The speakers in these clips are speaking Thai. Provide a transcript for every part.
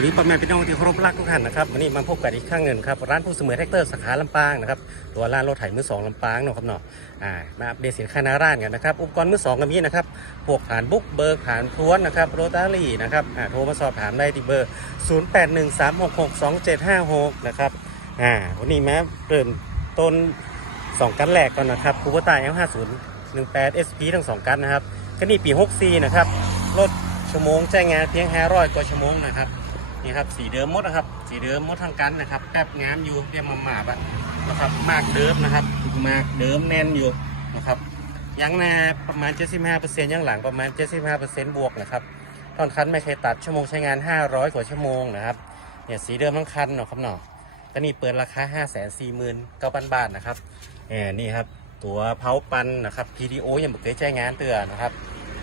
วัสดีพ่อแม่พี่น้องที่เคารพรักทุกท่านนะครับวันนี้มาพบกันอีกครั้งหนึ่งครับร้านผู้เสมอแท็กเตอร์สาขาลำปางนะครับตัวร้านรถไถมือสองลำปางเนาะครับเนาะอ่ามาอัปเดตสินค้าหน้าร้านกันนะครับอุปกรณ์มือสองก็มีนะครับพวกผ่านบุ๊กเบอร์ผ่านพรวนนะครับโรตารี่นะครับอ่าโทรมาสอบถามได้ที่เบอร์ 0813662756 นะครับอ่าวันนี้แม้เริ่มต้นสองกันแรกก่อนนะครับคูเปอร์ตาย L50 18 SP ทั้งสองกันนะครับก็นี่ปี 64 นะครับรถชั่วโมงแจ้งงานเพียง 500 กว่าชั่วโมงนะครับ นี่ครับสีเดิมมดนะครับ สีเดิมมดทั้งกันนะครับแป๊บงามอยู่เรียมมาหมาบอะนะครับมากเดิมนะครับมากเดิมแน่นอยู่นะครับยางหน้าประมาณ 75%ยางหลังประมาณ 75%บวกนะครับท่อนคันไม่เคยตัดชั่วโมงใช้งาน 500 กว่าชั่วโมงนะครับเนี่ยสีเดิมทั้งคันเนาะครับเนาะก็นี่เปิดราคา 5 4 9 0 0 0 บาทนะครับเออนี่ครับตัวเผาปันนะครับ PDO ยังไม่เคยใช้งานเตือนนะครับ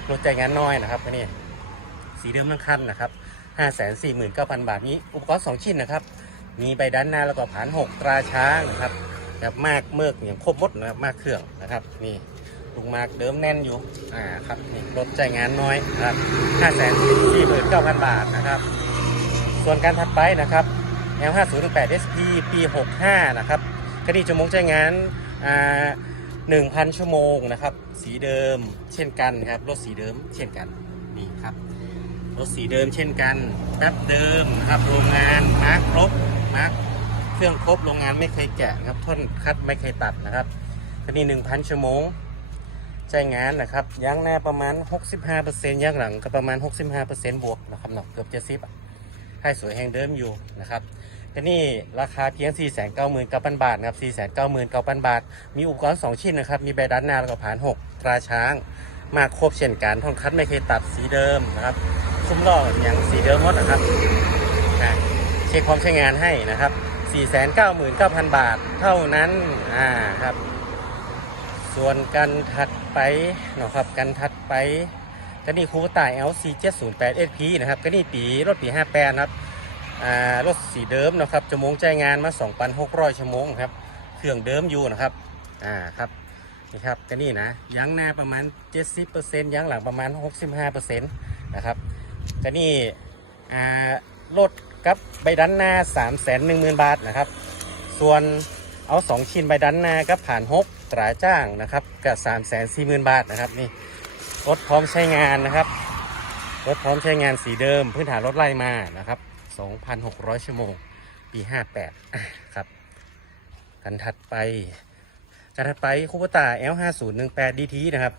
รถใช้งานน้อยนะครับนี่สีเดิมทั้งคันนะครับ 549,000 บาทนี้ อุปกรณ์ 2 ชิ้นนะครับ มีใบด้านหน้าแล้วก็ผาน 6 ตราช้างนะครับแบบมากเมือกอย่างครบหมดนะครับมากเครื่องนะครับนี่ลุงมากเดิมแน่นอยู่อ่าครับนี่รถใจงานน้อยนะครับ549,000 บาทนะครับ ส่วนการถัดไปนะครับ L5018 SP ปี 65 นะครับคดีชั่วโมงใจงานอ่า1,000 ชั่วโมงนะครับ สีเดิมเช่นกันครับ รถสีเดิมเช่นกัน นี่ครับ รถสีเดิมเช่นกัน แป๊บเดิมนะครับโรงงานมาร์คครบมาร์คเครื่องครบโรงงานไม่เคยแกะนะครับท่อนคัดไม่เคยตัดนะครับคันนี้1,000ชั่วโมงใช้งานนะครับยางหน้าประมาณ 65%ยางหลังก็ประมาณ 65%บวกนะครับเนาะเกือบจะซิบให้สวยแห่งเดิมอยู่นะครับคันนี้ราคาเพียง 499,000 บาทนะครับ499,000 บาท มีอุปกรณ์ 2 ชิ้นนะครับ มีใบด้านหน้าแล้วก็ผ่าน 6 ตราช้าง มาครบเช่นกันท่อนคัดไม่เคยตัดสีเดิมนะครับ ซุ้มล้ออย่างสีเดิมหมดนะครับอะเช็คความใช้งานให้นะครับ 499,000 บาทเท่านั้นอ่าครับ ส่วนกันถัดไปนะครับกันถัดไปก็นี่คูตาย LC 708 SP นะครับก็นี่ปีรถปี 58 นะครับอ่ารถสีเดิมนะครับชั่วโมงใจายงานมา 2,600 ชั่วโมงครับ เครื่องเดิมอยู่นะครับ อ่าครับนี่ครับก็นี่นะยางหน้าประมาณ 70%ยางหลังประมาณ 65%นะครับ ก็นี่อ่ารถกับใบดันหน้า3 1 0 0 0 0 บาทนะครับ ส่วนเอา 2 ชิ้นใบดันหน้าก็ผ่าน6ตราจ้างนะครับกับ3 4 0 0 0 0 บาทนะครับนี่รถพร้อมใช้งานนะครับรถพร้อมใช้งานสีเดิม พื้นฐานรถไล่มานะครับ 2,600 ชั่วโมง ปี 58 ครับ กันถัดไปกันถัดไปคูปตา L5018 DT นะครับ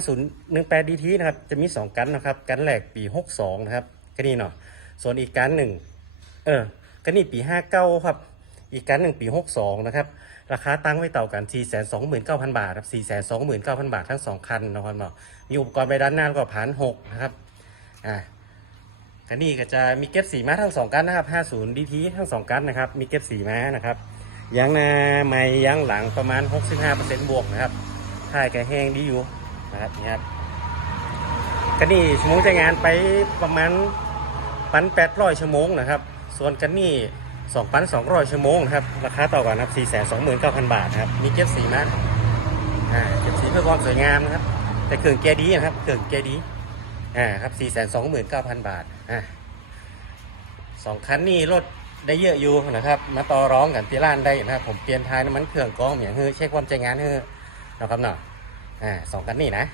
5018 DT นะครับ จะมี 2 กันนะครับ กันแรกปี 62 นะครับ ก็นี่เนาะ ส่วนอีกกันหนึ่งเออ ก็นี่ปี 59 ครับ อีกกันหนึ่งปี 62 นะครับ ราคาตั้งไว้เต่ากัน 429,000 บาทครับ 429,000 บาททั้ง 2 คันนะครับเนาะ มีอุปกรณ์ไปด้านหน้าแล้วก็ผ่าน6นะครับ อ่ากันนี่ก็จะมีเก็บสีม้าทั้ง 2 กันนะครับ 50 DT ทั้ง 2 กันนะครับ มีเก็บสีม้านะครับยางหน้าไม่ยางหลังประมาณ 65%บวกนะครับท้ายก็แห้งดีอยู่ นะครับนี่ครับกันนี่ชั่วโมงใช้งานไปประมาณปัน800ชั่วโมงนะครับ ส่วนกันนี่2,200ชั่วโมงครับราคาต่อกันนครับ429,000บาทนะครับมีเก็บสีมาอ่าเก็บสีเพื่อความสวยงามนะครับแต่เครื่องแกดีนะครับเครื่องแกดีอ่าครับ429,000บาทอ่าสองคันนี่รถได้เยอะอยู่นะครับ มาต่อร้องกันที่ร้านได้นะครับ ผมเปลี่ยนท้ายน้ำมันเครื่องกองอย่างเฮ้เช็คความใจงานเฮ้นะครับเนาะ อ่าสองกันนี่นะ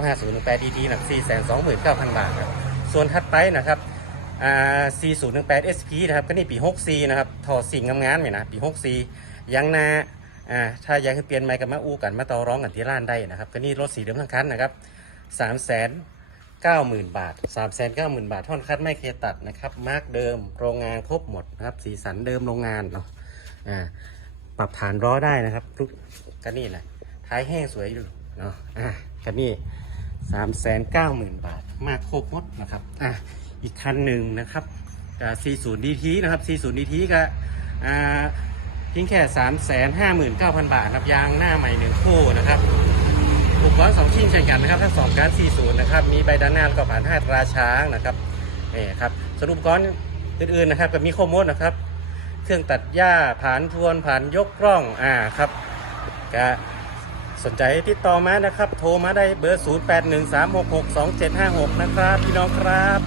L 5 0 1 8 DT หนัก4 2 9 0 0 0 บาทครับ ส่วนถัดไปนะครับอ่า4 0 1 8 SP นะครับก็นี่ปี64นะครับถอดสิ่งงามๆเนี่ยนะปี64ยังนาอ่าถ้าอยากให้เปลี่ยนไมค์กับมาอู้กันมาต่อร้องกันที่ร้านได้นะครับก็นี่รถสีเดิมทั้งคันนะครับ3 0 0 0 0 90,000 บาท 390,000 บาท ท่อนคัดไม่เคยตัดนะครับ มาร์กเดิม โรงงานครบหมดนะครับ สีสันเดิมโรงงานเนาะปรับฐานล้อได้นะครับทุกกันนี่แหละท้ายแห้งสวยอยู่ เนาะอ่ากันนี่390,000บาท มาครบหมดนะครับอ่าอีกคันหนึ่งนะครับอ่า40 DT นะครับ40 DT ก็อ่าเพียงแค่359,000บาทครับยางหน้าใหม่หนึ่งคู่นะครับอุปกรณ์สองชิ้นเช่นกันนะครับทั้งสองการ์ด40นะครับมีใบด้านหน้าก็ผ่านห้าตราช้างนะครับนี่ครับสรุปกรณ์อื่นๆนะครับก็มีข้อมูลนะครับ เครื่องตัดหญ้าผ่านทวนผ่านยกกล้องอ่าครับก็ สนใจติดต่อมานะครับ โทรมาได้เบอร์ 0813662756 นะครับ พี่น้องครับ